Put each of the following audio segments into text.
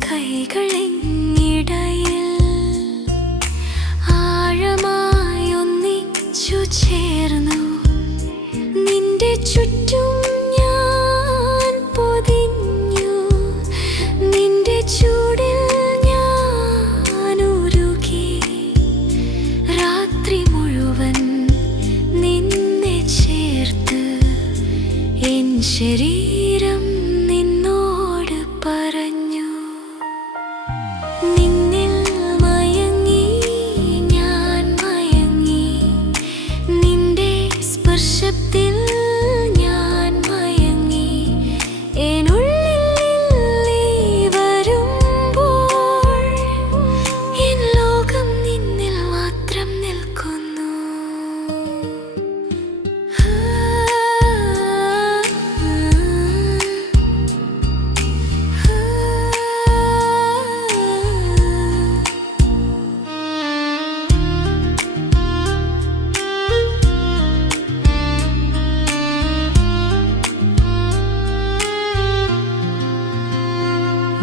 കൈകളിനിടയിൽ ആഴമായി ഒന്നിച്ചു ചേർന്നു. നിന്റെ ചുറ്റും ഞാൻ പൊതിഞ്ഞു. നിന്റെ ചൂടിൽ ഞാൻ ഉരുകി. രാത്രി മുഴുവൻ നിന്നെ ചേർത്ത് എൻ ശരീരം നിന്നോട് പറഞ്ഞു. നിന്നിൽ മയങ്ങി ഞാൻ മയങ്ങി. നിന്റെ സ്പർശത്തിൽ ഞാൻ മയങ്ങി. എന്നുള്ളിൽ നീ വരുമ്പോൾ എൻ ലോകം നിന്നിൽ മാത്രം നിൽക്കുന്നു.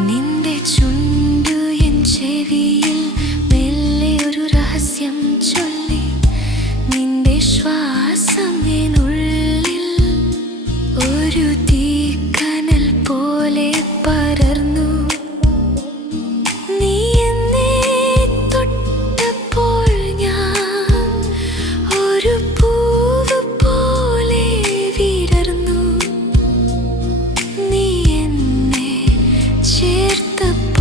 നിന്റെ ചുണ്ട് എൻ ചെവിയിൽ മെല്ലെ ഒരു രഹസ്യം ചൊല്ലി. നിന്റെ ശ്വാസം എന്നുള്ളിൽ ഒരു തീക്കനൽ പോലെ പടർന്നു. നീ എന്നെ തൊട്ടപ്പോൾ ഞാൻ ഒരു പൂവ് പോലെ വിടർന്നു. നീ എന്നെ ചേർത്തപ്പോൾ